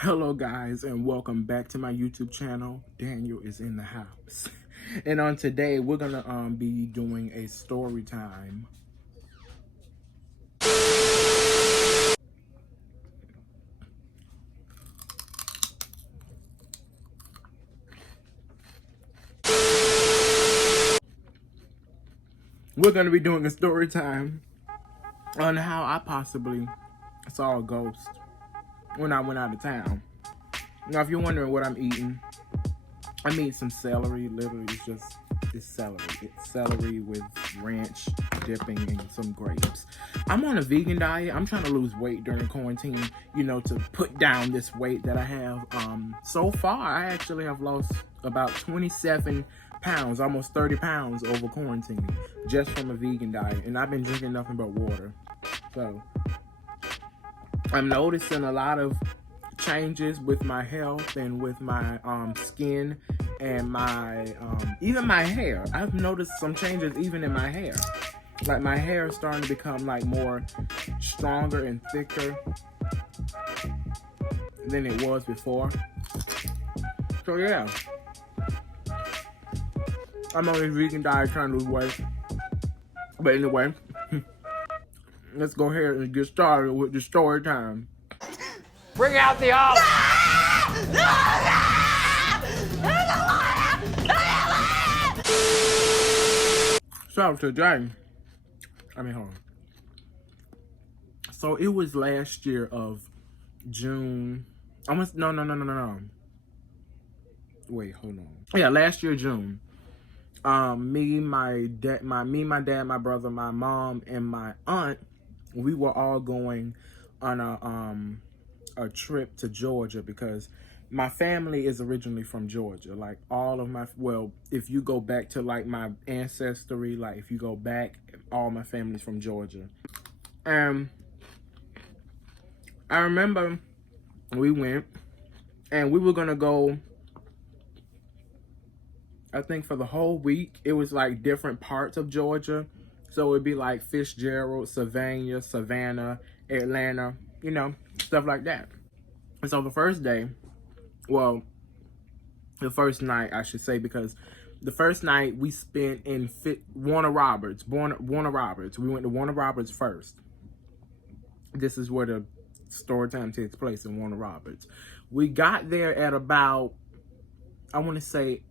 Hello guys, and welcome back to my YouTube channel. Daniel is in the house. And on today we're gonna be doing a story time. We're gonna be doing a story time on how I possibly saw a ghost when I went out of town. Now if you're wondering what I'm eating, I'm eating some celery. Literally it's celery. It's celery with ranch dipping and some grapes. I'm on a vegan diet. I'm trying to lose weight during quarantine, to put down this weight that I have. So far, I actually have lost about 27 pounds, almost 30 pounds over quarantine, just from a vegan diet. And I've been drinking nothing but water. So I'm noticing a lot of changes with my health and with my skin and my even my hair. I've noticed some changes even in my hair. Like my hair is starting to become like more stronger and thicker than it was before. So yeah, I'm on a vegan diet trying to lose weight. But anyway, let's go ahead and get started with the story time. Bring out the olive. So today, hold on. So it was last year of June. No. Wait, hold on. Yeah, last year June. My dad, my brother, my mom, and my aunt, we were all going on a trip to Georgia because my family is originally from Georgia. Like all of if you go back to like my ancestry, like if you go back, all my family's from Georgia. And I remember we went and we were gonna go, I think for the whole week. It was like different parts of Georgia. So it'd be like Fitzgerald, Savannah, Atlanta, stuff like that. And so the first night, I should say, because the first night we spent in Warner Roberts. We went to Warner Roberts first. This is where the story time takes place, in Warner Roberts. We got there at about, I want to say,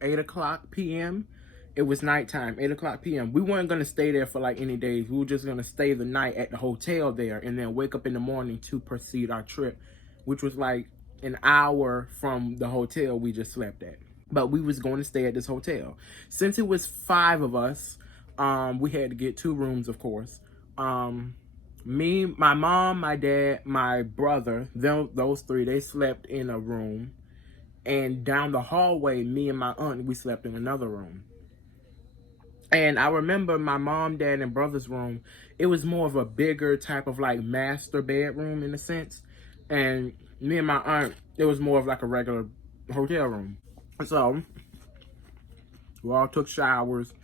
8 o'clock p.m. It was nighttime, 8 o'clock p.m. We weren't going to stay there for like any days. We were just going to stay the night at the hotel there and then wake up in the morning to proceed our trip, which was like an hour from the hotel we just slept at. But we was going to stay at this hotel. Since it was 5 of us, we had to get 2 rooms, of course. Me, my mom, my dad, my brother, those 3, they slept in a room. And down the hallway, me and my aunt, we slept in another room. And I remember my mom, dad, and brother's room, it was more of a bigger type of like master bedroom in a sense. And me and my aunt, it was more of like a regular hotel room. So we all took showers,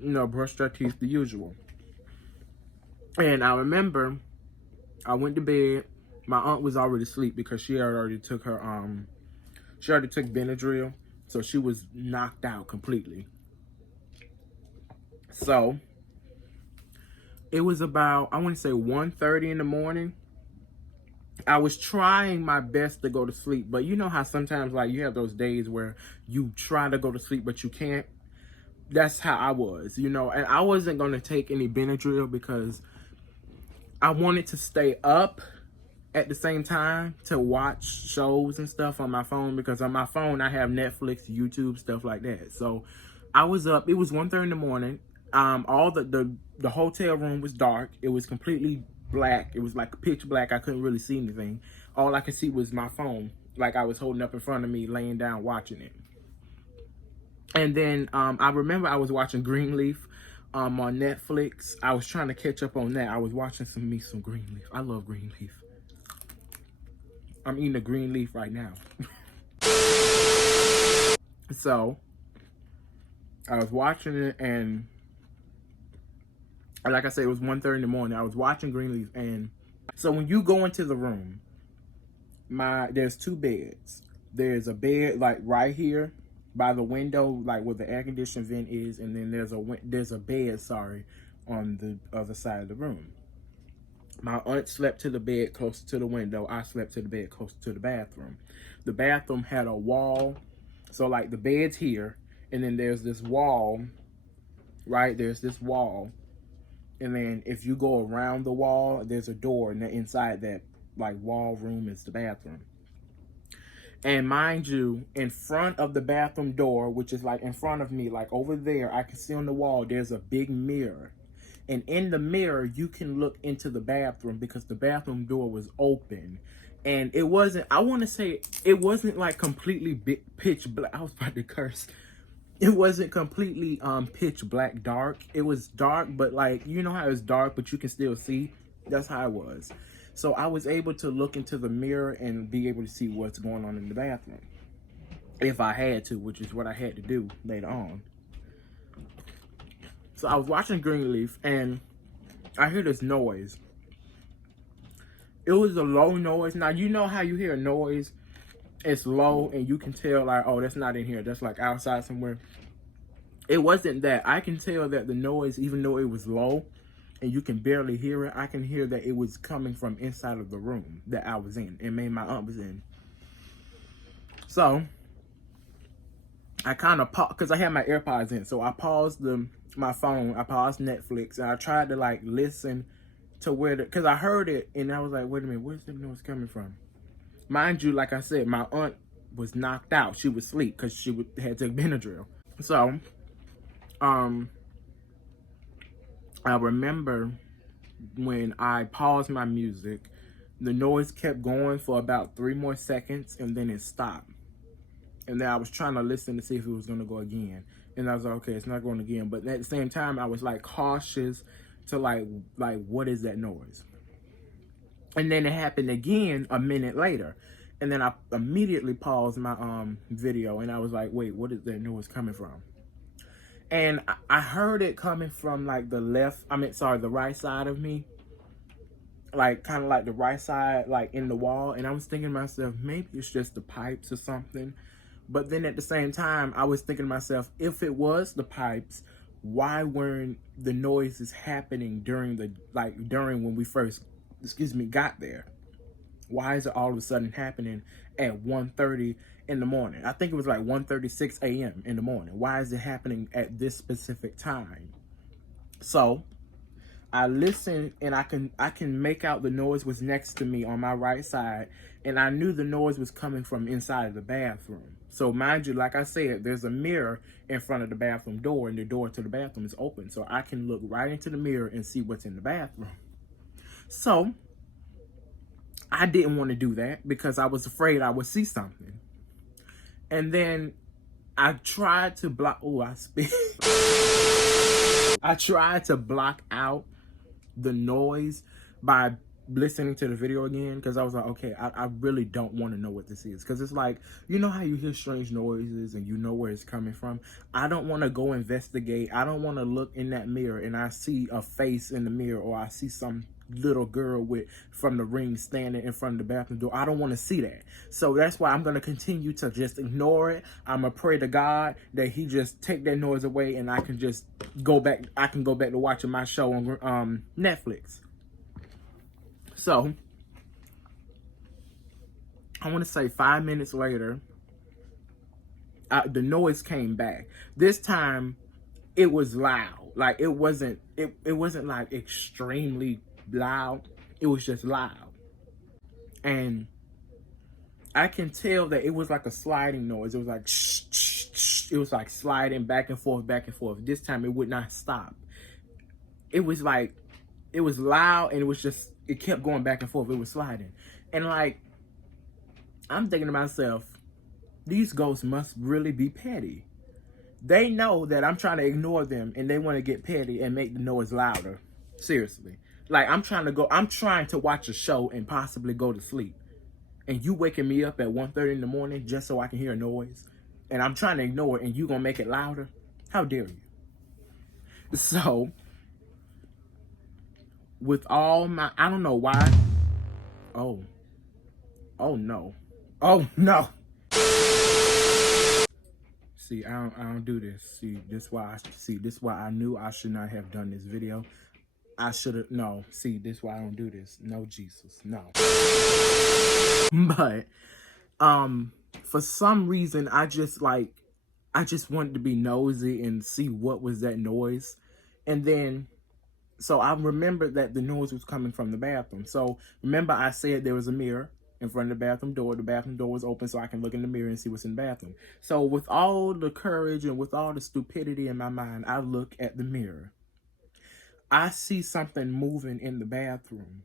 brushed our teeth, the usual. And I remember I went to bed. My aunt was already asleep because she already took her Benadryl, so she was knocked out completely. So it was about, I want to say 1:30 in the morning. I was trying my best to go to sleep, but you know how sometimes like you have those days where you try to go to sleep but you can't. That's how I was, and I wasn't going to take any Benadryl because I wanted to stay up at the same time to watch shows and stuff on my phone, because on my phone I have Netflix, YouTube, stuff like that. So I was up. It was 1:30 in the morning. All the hotel room was dark. It was completely black. It was like pitch black. I couldn't really see anything. All I could see was my phone, like I was holding up in front of me, laying down watching it. And then I remember I was watching Greenleaf on Netflix. I was trying to catch up on that. I was watching some Greenleaf. I love Greenleaf. I'm eating a green leaf right now. So I was watching it, and like I said, it was 1:30 in the morning. I was watching Greenleaf, and so when you go into the room, there's two beds. There's a bed like right here by the window, like where the air conditioning vent is, and then there's a bed, sorry, on the other side of the room. My aunt slept to the bed closer to the window. I slept to the bed closer to the bathroom. The bathroom had a wall, so like the bed's here, and then there's this wall, right? There's this wall, and then if you go around the wall, there's a door, and then inside that like wall room is the bathroom. And mind you, in front of the bathroom door, which is like in front of me, like over there, I can see on the wall, there's a big mirror. And in the mirror, you can look into the bathroom because the bathroom door was open. And it wasn't, I want to say, it wasn't like completely pitch black. I was about to curse. It wasn't completely pitch black dark. It was dark, but like, you know how it's dark, but you can still see? That's how it was. So I was able to look into the mirror and be able to see what's going on in the bathroom. If I had to, which is what I had to do later on. So I was watching Greenleaf and I hear this noise. It was a low noise. Now, you know how you hear a noise, it's low and you can tell like, oh, that's not in here. That's like outside somewhere. It wasn't that. I can tell that the noise, even though it was low, and you can barely hear it, I can hear that it was coming from inside of the room that I was in and my aunt was in. So I kind of paused, because I had my AirPods in, so I paused my phone, I paused Netflix, and I tried to like listen to where because I heard it and I was like, wait a minute, where's the noise coming from? Mind you, like I said, my aunt was knocked out. She was asleep because she had to take Benadryl. So I remember when I paused my music, the noise kept going for about 3 more seconds and then it stopped. And then I was trying to listen to see if it was going to go again. And I was like, okay, it's not going again. But at the same time, I was like cautious to like what is that noise? And then it happened again a minute later. And then I immediately paused my video and I was like, wait, what is that noise coming from? And I heard it coming from like the right side of me. Like kind of like the right side, like in the wall. And I was thinking to myself, maybe it's just the pipes or something. But then at the same time, I was thinking to myself, if it was the pipes, why weren't the noises happening during when we first, got there? Why is it all of a sudden happening at 1:30 in the morning? I think it was like 1:36 a.m. in the morning. Why is it happening at this specific time? So I listened and I can make out the noise was next to me on my right side, and I knew the noise was coming from inside of the bathroom. So mind you, like I said, there's a mirror in front of the bathroom door and the door to the bathroom is open. So I can look right into the mirror and see what's in the bathroom. So I didn't want to do that because I was afraid I would see something. And then I tried to block, I tried to block out the noise by listening to the video again because I was like, okay, I really don't want to know what this is, because it's like, you know how you hear strange noises and you know where it's coming from? I don't want to go investigate. I don't want to look in that mirror and I see a face in the mirror, or I see some little girl from the ring standing in front of the bathroom door. I don't want to see that. So that's why I'm going to continue to just ignore it. I'm going to pray to God that he just take that noise away and I can just go back. I can go back to watching my show on Netflix. So I want to say 5 minutes later, the noise came back. This time it was loud. Like it wasn't like extremely loud. It was just loud. And I can tell that it was like a sliding noise. It was like shh, shh, shh. It was like sliding back and forth, back and forth. This time it would not stop. It was like, it was loud and it kept going back and forth. It was sliding. And like, I'm thinking to myself, these ghosts must really be petty. They know that I'm trying to ignore them and they want to get petty and make the noise louder. Seriously. Like I'm trying to watch a show and possibly go to sleep. And you waking me up at 1:30 in the morning just so I can hear a noise. And I'm trying to ignore it and you gonna make it louder? How dare you? So, with all my, I don't know why. Oh, Oh no. Oh no. See, I don't do this. This is why I knew I should not have done this video. I should have, no. See, this is why I don't do this. No, Jesus, no. But, for some reason, I just wanted to be nosy and see what was that noise. And then, so I remembered that the noise was coming from the bathroom. So remember I said there was a mirror in front of the bathroom door. The bathroom door was open so I can look in the mirror and see what's in the bathroom. So with all the courage and with all the stupidity in my mind, I look at the mirror. I see something moving in the bathroom.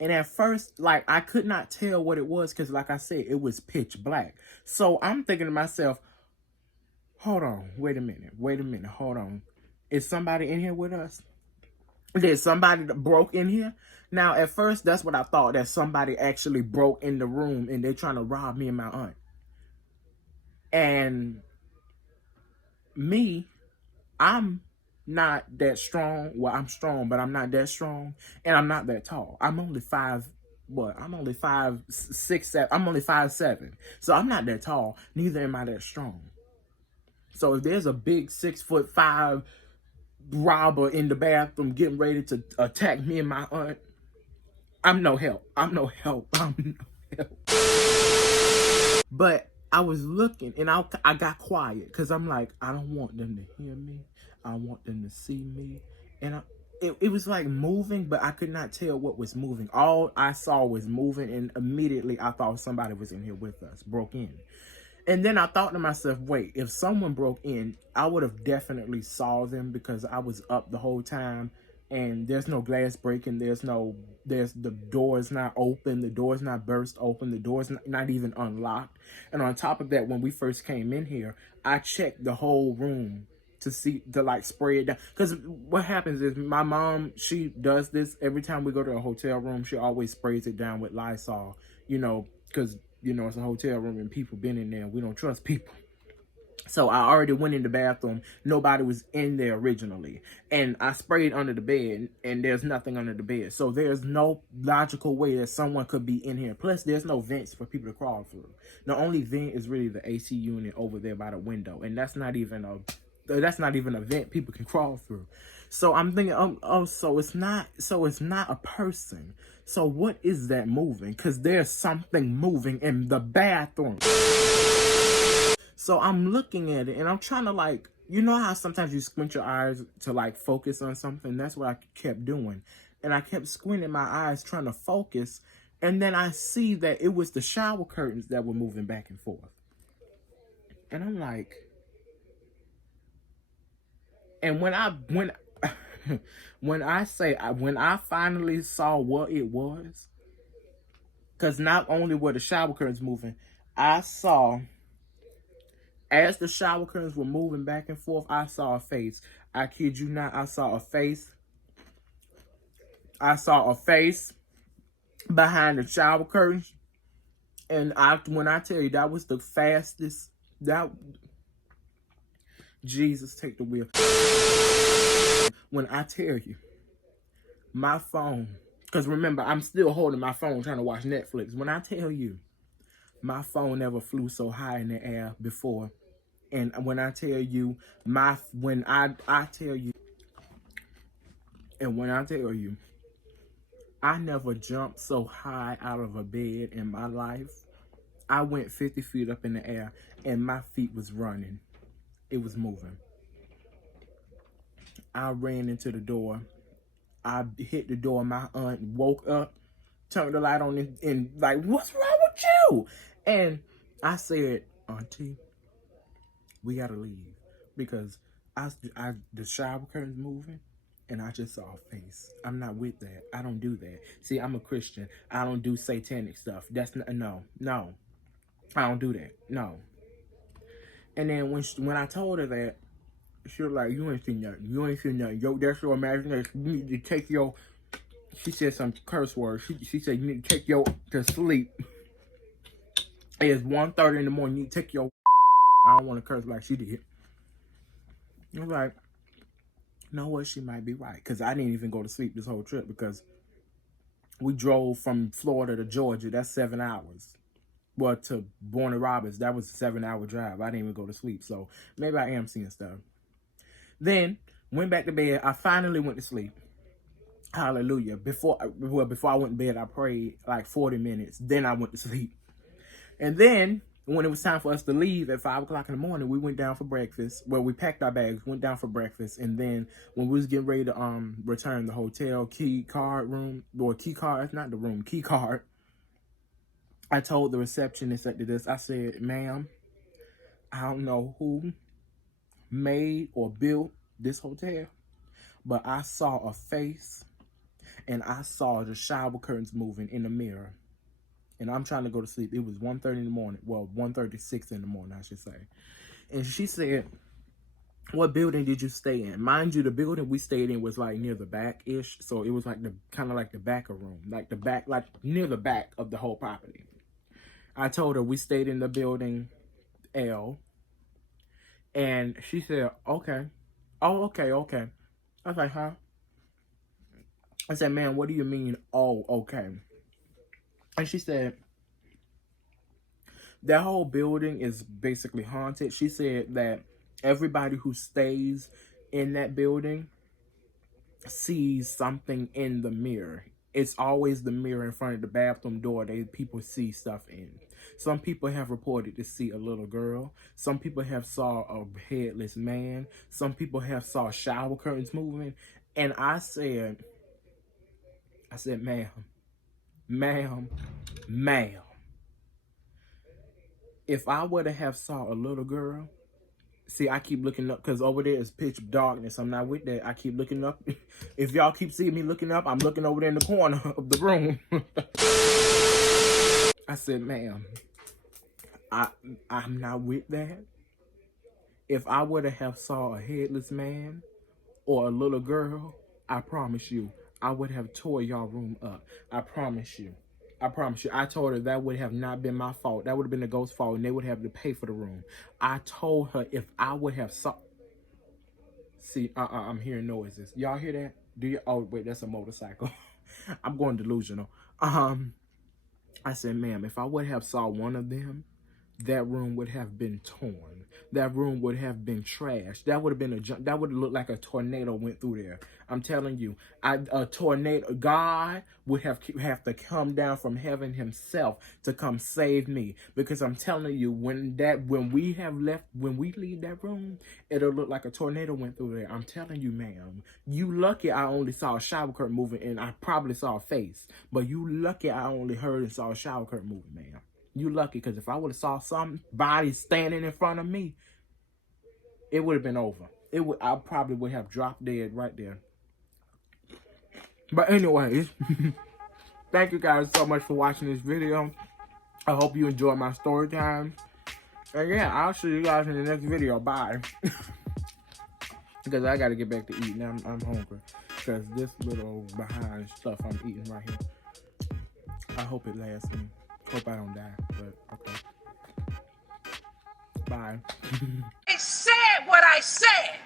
And at first, like, I could not tell what it was because, like I said, it was pitch black. So I'm thinking to myself, hold on, wait a minute, hold on. Is somebody in here with us? Did somebody that broke in here? Now, at first, that's what I thought, that somebody actually broke in the room and they're trying to rob me and my aunt. And me, I'm not that strong. Well, I'm strong, but I'm not that strong. And I'm not that tall. I'm only 5'6", I'm only 5'7". So I'm not that tall. Neither am I that strong. So if there's a big 6'5" robber in the bathroom getting ready to attack me and my aunt, I'm no help. But I was looking and I got quiet because I'm like, I don't want them to hear me. I want them to see me. And it was like moving, but I could not tell what was moving. All I saw was moving, and immediately I thought somebody was in here with us, broke in. And then I thought to myself, wait, if someone broke in, I would have definitely saw them because I was up the whole time. And there's no glass breaking. The door is not open. The door is not burst open. The door is not even unlocked. And on top of that, when we first came in here, I checked the whole room to spray it down. Because what happens is my mom, she does this every time we go to a hotel room. She always sprays it down with Lysol, because, it's a hotel room and people been in there and we don't trust people. So I already went in the bathroom. Nobody was in there originally. And I sprayed under the bed and there's nothing under the bed. So there's no logical way that someone could be in here. Plus, there's no vents for people to crawl through. The only vent is really the AC unit over there by the window. And that's not even a vent people can crawl through. So I'm thinking, so it's not a person. So what is that moving? Because there's something moving in the bathroom. So I'm looking at it and I'm trying to how sometimes you squint your eyes to focus on something? That's what I kept doing. And I kept squinting my eyes trying to focus. And then I see that it was the shower curtains that were moving back and forth. And I'm like, and when I finally saw what it was, because not only were the shower curtains moving, I saw, as the shower curtains were moving back and forth, I saw a face. I kid you not, I saw a face. I saw a face behind the shower curtains. And when I tell you, that was the fastest, Jesus, take the wheel. When I tell you, my phone, because remember, I'm still holding my phone trying to watch Netflix. When I tell you, my phone never flew so high in the air before. And when I tell you, when I tell you, I never jumped so high out of a bed in my life. I went 50 feet up in the air and my feet was running. It was moving. I ran into the door. I hit the door. My aunt woke up, turned the light on, and like, what's wrong with you? And I said, Auntie, we gotta leave because the shower curtain's moving and I just saw a face. I'm not with that. I don't do that. See, I'm a Christian. I don't do satanic stuff. That's not, no. I don't do that. No. And then when I told her that, she was like, you ain't seen nothing. Yo, that's your imagination. You need to take your, she said some curse words. She said, you need to take your to sleep. It's 1:30 in the morning. You need to take your, I don't want to curse like she did. I was like, you know what? She might be right. Because I didn't even go to sleep this whole trip because We drove from Florida to Georgia. That's 7 hours. Well, to Warner Robins, that was a 7-hour drive. I didn't even go to sleep. So maybe I am seeing stuff. Then went back to bed. I finally went to sleep. Hallelujah. Before I went to bed, I prayed like 40 minutes. Then I went to sleep. And then when it was time for us to leave at 5 o'clock in the morning, we went down for breakfast. Well, we packed our bags, went down for breakfast. And then when we was getting ready to return the hotel key card, not the room, key card, I told the receptionist at this, I said, ma'am, I don't know who made or built this hotel, but I saw a face and I saw the shower curtains moving in the mirror. And I'm trying to go to sleep. It was 1:30 in the morning. Well, 1:36 in the morning, I should say. And she said, what building did you stay in? Mind you, the building we stayed in was like near the back-ish. So it was like kind of like the back of room. Like the back, like near the back of the whole property. I told her we stayed in the building L. And she said, okay. Oh, okay. I was like, huh? I said, man, what do you mean, oh, okay? And she said, that whole building is basically haunted. She said that everybody who stays in that building sees something in the mirror. It's always the mirror in front of the bathroom door that people see stuff in. Some people have reported to see a little girl. Some people have saw a headless man. Some people have saw shower curtains moving. And I said, ma'am, if I were to have saw a little girl, see, I keep looking up because over there is pitch darkness. I'm not with that. I keep looking up. If y'all keep seeing me looking up, I'm looking over there in the corner of the room. I said, ma'am, I'm not with that. If I were to have saw a headless man or a little girl, I promise you, I would have tore y'all room up. I promise you. I told her that would have not been my fault. That would have been the ghost's fault, and they would have to pay for the room. I told her if I would have saw... See, I'm hearing noises. Y'all hear that? Do you? Oh, wait, that's a motorcycle. I'm going delusional. I said, ma'am, if I would have saw one of them, that room would have been torn. That room would have been trashed. That would have been that would have looked like a tornado went through there. I'm telling you, a tornado. God would have to come down from heaven himself to come save me. Because I'm telling you, when we leave that room, it'll look like a tornado went through there. I'm telling you, ma'am. You lucky I only saw a shower curtain moving, and I probably saw a face. But you lucky I only heard and saw a shower curtain moving, ma'am. You lucky, because if I would have saw somebody standing in front of me, it would have been over. I probably would have dropped dead right there. But anyways, thank you guys so much for watching this video. I hope you enjoyed my story time. And yeah, I'll see you guys in the next video. Bye. Because I got to get back to eating. I'm hungry. Because this little behind stuff I'm eating right here, I hope it lasts me. Hope I don't die, but okay. Bye. I said what I said.